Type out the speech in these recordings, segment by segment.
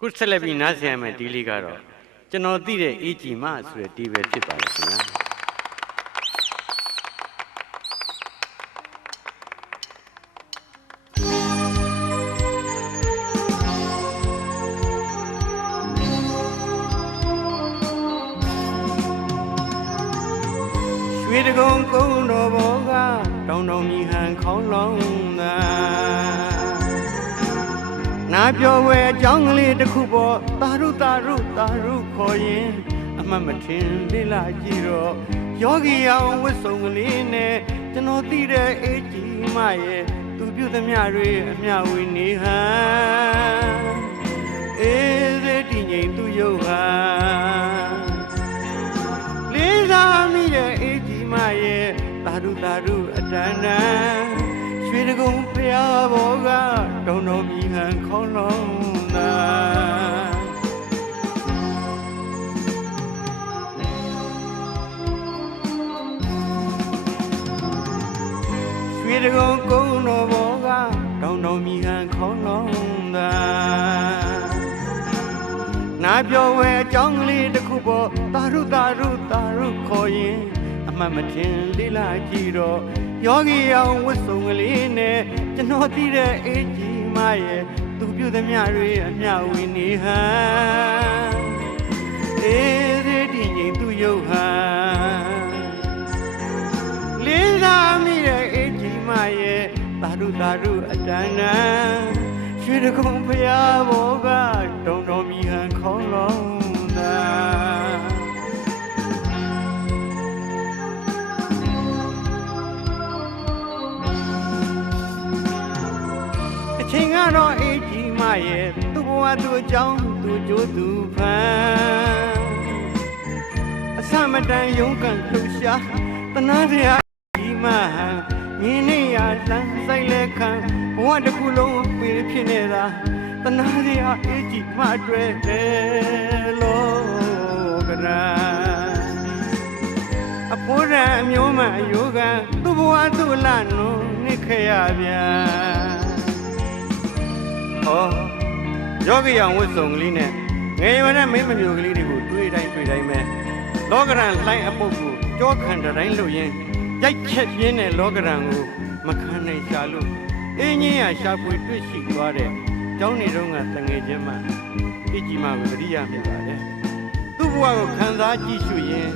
ခုဆက်လက်ပြီးနားဆင်ရမယ့်ဒီလေးကတော့ကျွန်တော်သိတဲ့အေးကြီးမဆိုတဲ့ဒီပဲဖြစ်ပါလိမ့်ခင်ဗျာရွှေတကုံကုန်းတော်ဘောကတောင်တောင်မြည်ဟန်ခေါင်းလောင်းသာနာပြောဝဲအကြောင်းကလေးတစ်ခုပေါ်တာရုတာရုတာရုခေါ်ရင်အမှတ်မထင်လေးလာကြည့်တော့ယောဂီအောင်ဝတ်စုံကလေးနဲ့ကျွန်တော်သိတဲ့အေးကြီးမရဲ့သူပြုသမျှတွေအမျှဝေနေဟန်အေးသေးတည်ငြိမ်သူရုပ်ဟာလေးစားမိတဲ့အေးကြီးမရဲ့တာရုတာရုအတန်းတန်းရွှေတကုံဖျားဘောကတောင်တော်မြည်ဟန်ခေါင်းလုံးသာရွှေတကုံကုန်းတော်ဘောကတောင်တော်မြည်ဟန်ခေါင်းလုံးသာနာပြောဝဲအကြောင်းကလေးတစ်ခုပေါ်တာရုတာရုတာရုခေါ်ရင်အမှတ်မထင်လေးလာကြည့်တော့ယောဂီအောင်ဝတ်စုံကလေးနဲ့ကျွန်တော်သိတဲ့အေးကြီးမရဲ့သူပြုသမျှတွေအမျှဝေနေဟန်အေးသေးတည်ငြိမ်သူရုပ်ဟာလေးစားမိတဲ့အေးကြီးမရဲ့တာရုတာရုအတန်းတန်းရွှေတကုံဖျားဘောကတောင်တော်မြည်ဟန်ခေါင်းလုံးသာအချိန်ကတော့အေးကြီးမရဲ့သူ့ဘဝသူ့အကြောင်းသူ့ကြိုးသူဖန်အစမတန်ရုန်းကန်လှူရှားတနာစရာကြီးမမြင်းနေရလမ်းဆိုင်လက်ခံဘဝတစ်ခုလုံးပြေဖြစ်နေတာတနာစရာအေးကြီးမတွေ့တယ်လို့ကရာအဖိုးရအမျိုးမအယောကသူ့ဘဝသူ့လနုံနေခဲ့ရဗျာယောဂီအောင်ဝတ်စုံကလေးနဲ့ငယ်ရွယ်တဲ့မိမမျိုးကလေးတွေကိုတွေ့တိုင်းပဲလောကရန်လှိုင်းအပုပ်ကိုကြောခံတိုင်းလို့ရင်ရိုက်ချက်ပြင်းတဲ့လောကရန်ကိုမခံနိုင်ရှာလို့အင်းကြီးရရှာဖွေတွေ့ရှိသွားတဲ့ကျောင်းနေတော့ကတငယ်ချင်းမှအေးကြီးမှကိုတရိယာမိပါတယ်သူ့ဘဝကိုခံစားကြည့်ရှုရင်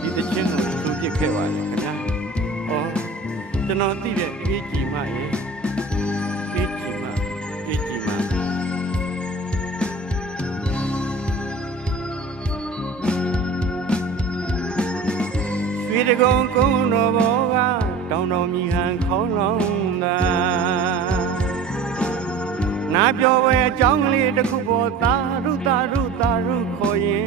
ဒီတခြင်းကိုသူပြစ်ခဲ့ပါလေခင်ဗျာကျွန်တော်သိတဲ့အေးကြီးမှရဲ့ရွှေတကုံကုန်းတော်ဘောကတောင်တော်မြည်ဟန်ခေါင်းလုံးသာနာပြောဝဲအကြောင်းကလေးတစ်ခုပေါ်တာရုတာရုတာရုခေါ်ရင်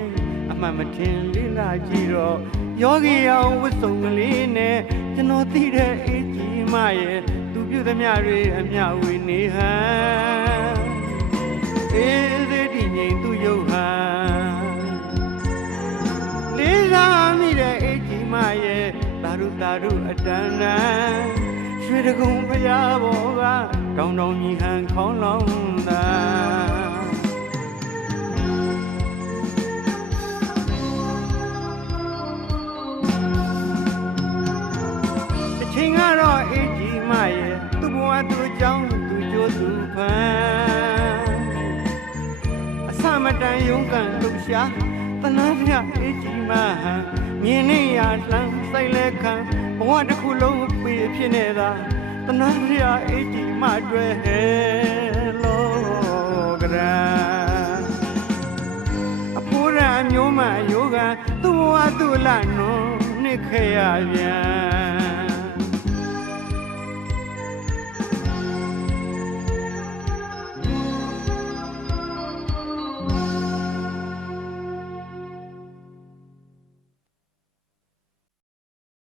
အမှတ်မထင်လေးလာကြည့်တော့ယောဂီအောင်ဝတ်စုံကလေးနဲ့ကျွန်တော်သိတဲ့အေးကြီးမရဲ့သူပြုသမျှတွေအမျှဝေနေဟန်အေးသေးတည်ငြိမ်သူရုပ်ဟာလေးစားမိတဲ့အေးကြီးမရဲ့တာရုတာရုအတန်းတန်းရွှေတကုံဖျားဘောကတောင်တောင်မြည်ဟန်ခေါင်းလောင်းသာအချိန်ကတော့အေးကြီးမရဲ့သူ့ဘဝသူ့ကြောင်းသူ့ကြိုးသူဖန်အစမတန်ရုန်းကန်လှူရှားတနာပြအေးကြီးမမြင်းနေရလမ်းဆိုင်လက်ခံဘဝတစ်ခုလုံးပြေဖြစ်နေတာတနာပြအေးကြီးမတွေ့လို့ကရာအဖိုးရအမျိုးမယောဂသူ့ဘဝသူ့လနုံနေခဲ့ရပြန်